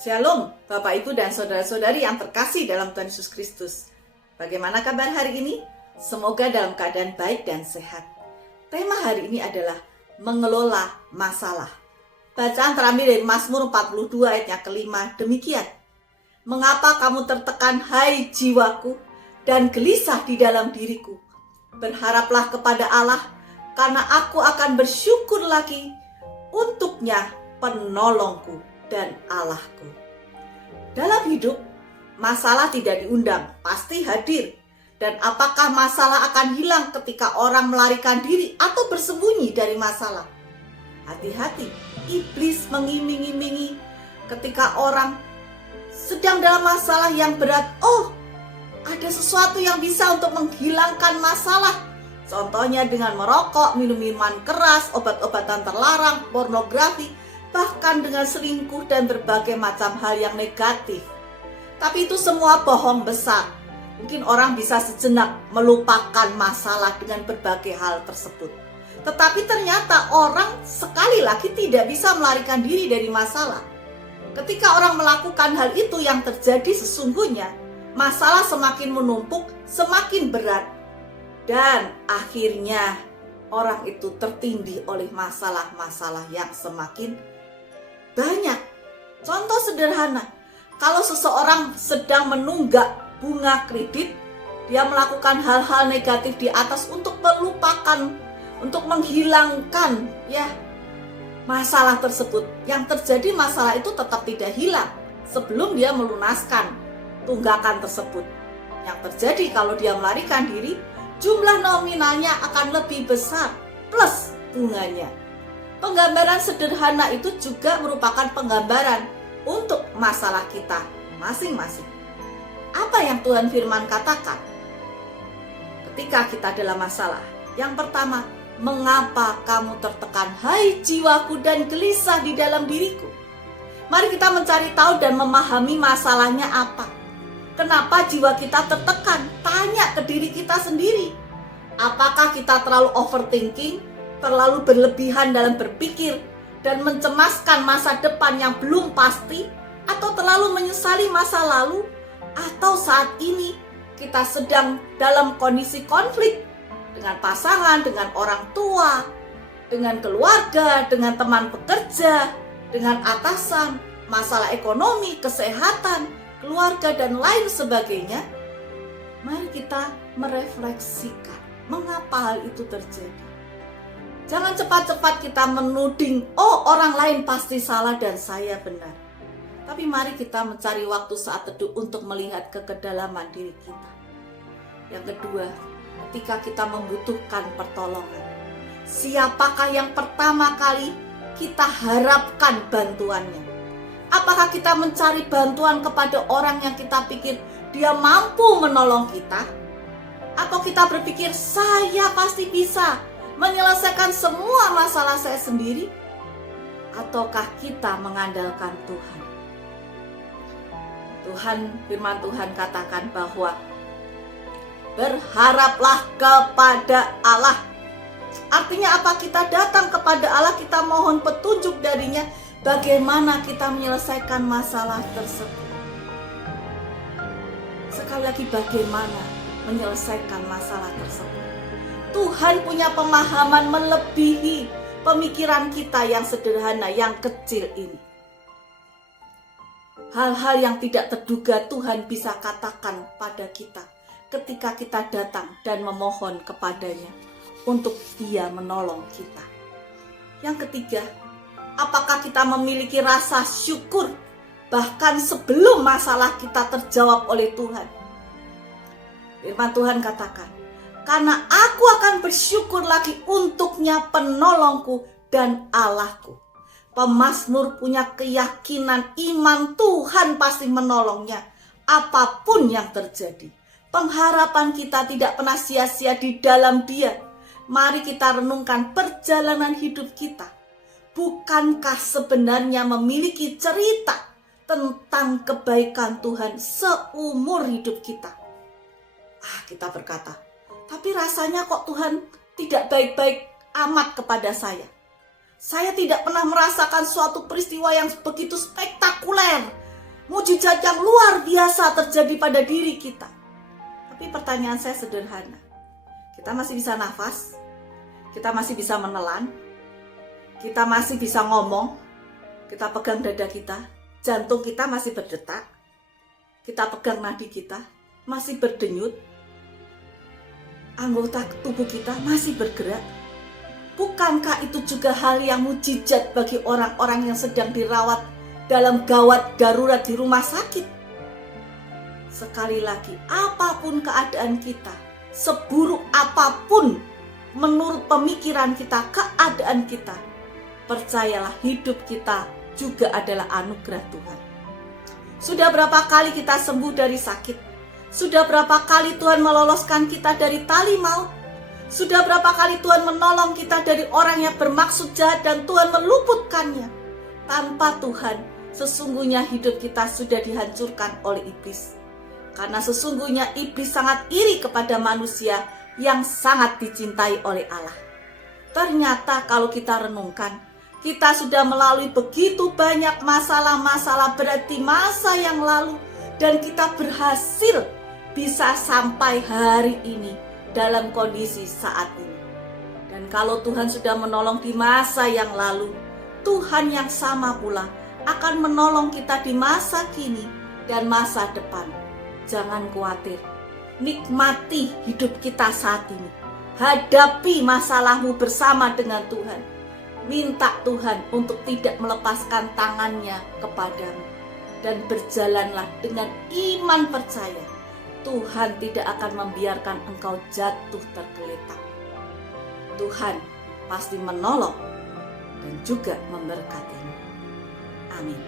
Shalom, Bapak Ibu dan Saudara-saudari yang terkasih dalam Tuhan Yesus Kristus. Bagaimana kabar hari ini? Semoga dalam keadaan baik dan sehat. Tema hari ini adalah mengelola masalah. Bacaan terambil dari Mazmur 42 ayatnya kelima, demikian. Mengapa kamu tertekan, hai jiwaku, dan gelisah di dalam diriku? Berharaplah kepada Allah, karena aku akan bersyukur lagi untuknya, penolongku dan Allahku. Dalam hidup, masalah tidak diundang, pasti hadir. Dan apakah masalah akan hilang ketika orang melarikan diri atau bersembunyi dari masalah? Hati-hati, iblis mengiming-imingi ketika orang sedang dalam masalah yang berat. Oh, ada sesuatu yang bisa untuk menghilangkan masalah. Contohnya dengan merokok, minum minuman keras, obat-obatan terlarang, pornografi, bahkan dengan selingkuh dan berbagai macam hal yang negatif. Tapi itu semua bohong besar. Mungkin orang bisa sejenak melupakan masalah dengan berbagai hal tersebut. Tetapi ternyata orang sekali lagi tidak bisa melarikan diri dari masalah. Ketika orang melakukan hal itu, yang terjadi sesungguhnya masalah semakin menumpuk, semakin berat. Dan akhirnya orang itu tertindih oleh masalah-masalah yang semakin banyak. Contoh sederhana, kalau seseorang sedang menunggak bunga kredit, dia melakukan hal-hal negatif di atas untuk melupakan, untuk menghilangkan masalah tersebut. Yang terjadi, masalah itu tetap tidak hilang sebelum dia melunaskan tunggakan tersebut. Yang terjadi kalau dia melarikan diri, jumlah nominalnya akan lebih besar plus bunganya. Penggambaran sederhana itu juga merupakan penggambaran untuk masalah kita masing-masing. Apa yang Tuhan firman katakan ketika kita dalam masalah? Yang pertama, mengapa kamu tertekan, hai jiwaku, dan gelisah di dalam diriku? Mari kita mencari tahu dan memahami masalahnya apa. Kenapa jiwa kita tertekan? Tanya ke diri kita sendiri. Apakah kita terlalu overthinking, terlalu berlebihan dalam berpikir dan mencemaskan masa depan yang belum pasti, atau terlalu menyesali masa lalu, atau saat ini kita sedang dalam kondisi konflik dengan pasangan, dengan orang tua, dengan keluarga, dengan teman pekerja, dengan atasan, masalah ekonomi, kesehatan, keluarga, dan lain sebagainya. Mari kita merefleksikan mengapa hal itu terjadi. Jangan cepat-cepat kita menuding, oh orang lain pasti salah dan saya benar. Tapi mari kita mencari waktu saat teduh untuk melihat ke kedalaman diri kita. Yang kedua, ketika kita membutuhkan pertolongan, siapakah yang pertama kali kita harapkan bantuannya? Apakah kita mencari bantuan kepada orang yang kita pikir dia mampu menolong kita? Atau kita berpikir, saya pasti bisa menyelesaikan semua masalah saya sendiri? Ataukah kita mengandalkan Tuhan? Firman Tuhan katakan bahwa berharaplah kepada Allah. Artinya apa? Kita datang kepada Allah, kita mohon petunjuk darinya bagaimana kita menyelesaikan masalah tersebut. Sekali lagi, bagaimana menyelesaikan masalah tersebut? Tuhan punya pemahaman melebihi pemikiran kita yang sederhana, yang kecil ini. Hal-hal yang tidak terduga Tuhan bisa katakan pada kita ketika kita datang dan memohon kepadanya untuk Dia menolong kita. Yang ketiga, apakah kita memiliki rasa syukur bahkan sebelum masalah kita terjawab oleh Tuhan? Firman Tuhan katakan, karena aku akan bersyukur lagi untuknya, penolongku dan Allahku. Pemazmur punya keyakinan iman Tuhan pasti menolongnya apapun yang terjadi. Pengharapan kita tidak pernah sia-sia di dalam Dia. Mari kita renungkan perjalanan hidup kita. Bukankah sebenarnya memiliki cerita tentang kebaikan Tuhan seumur hidup kita? Kita berkata, tapi rasanya kok Tuhan tidak baik-baik amat kepada saya. Saya tidak pernah merasakan suatu peristiwa yang begitu spektakuler mujizat yang luar biasa terjadi pada diri kita. Tapi pertanyaan saya sederhana. Kita masih bisa nafas, kita masih bisa menelan, kita masih bisa ngomong, kita pegang dada kita, jantung kita masih berdetak, kita pegang nadi kita, masih berdenyut, anggota tubuh kita masih bergerak. Bukankah itu juga hal yang mujizat bagi orang-orang yang sedang dirawat dalam gawat darurat di rumah sakit? Sekali lagi, apapun keadaan kita, seburuk apapun menurut pemikiran kita, keadaan kita, percayalah hidup kita juga adalah anugerah Tuhan. Sudah berapa kali kita sembuh dari sakit? Sudah berapa kali Tuhan meloloskan kita dari tali maut? Sudah berapa kali Tuhan menolong kita dari orang yang bermaksud jahat dan Tuhan meluputkannya? Tanpa Tuhan, sesungguhnya hidup kita sudah dihancurkan oleh iblis. Karena sesungguhnya iblis sangat iri kepada manusia yang sangat dicintai oleh Allah. Ternyata kalau kita renungkan, kita sudah melalui begitu banyak masalah-masalah berat di masa yang lalu, dan kita berhasil bisa sampai hari ini dalam kondisi saat ini. Dan kalau Tuhan sudah menolong di masa yang lalu, Tuhan yang sama pula akan menolong kita di masa kini dan masa depan. Jangan khawatir, nikmati hidup kita saat ini. Hadapi masalahmu bersama dengan Tuhan. Minta Tuhan untuk tidak melepaskan tangannya kepadamu. Dan berjalanlah dengan iman percaya. Tuhan tidak akan membiarkan engkau jatuh tergeletak. Tuhan pasti menolong dan juga memberkatimu. Amin.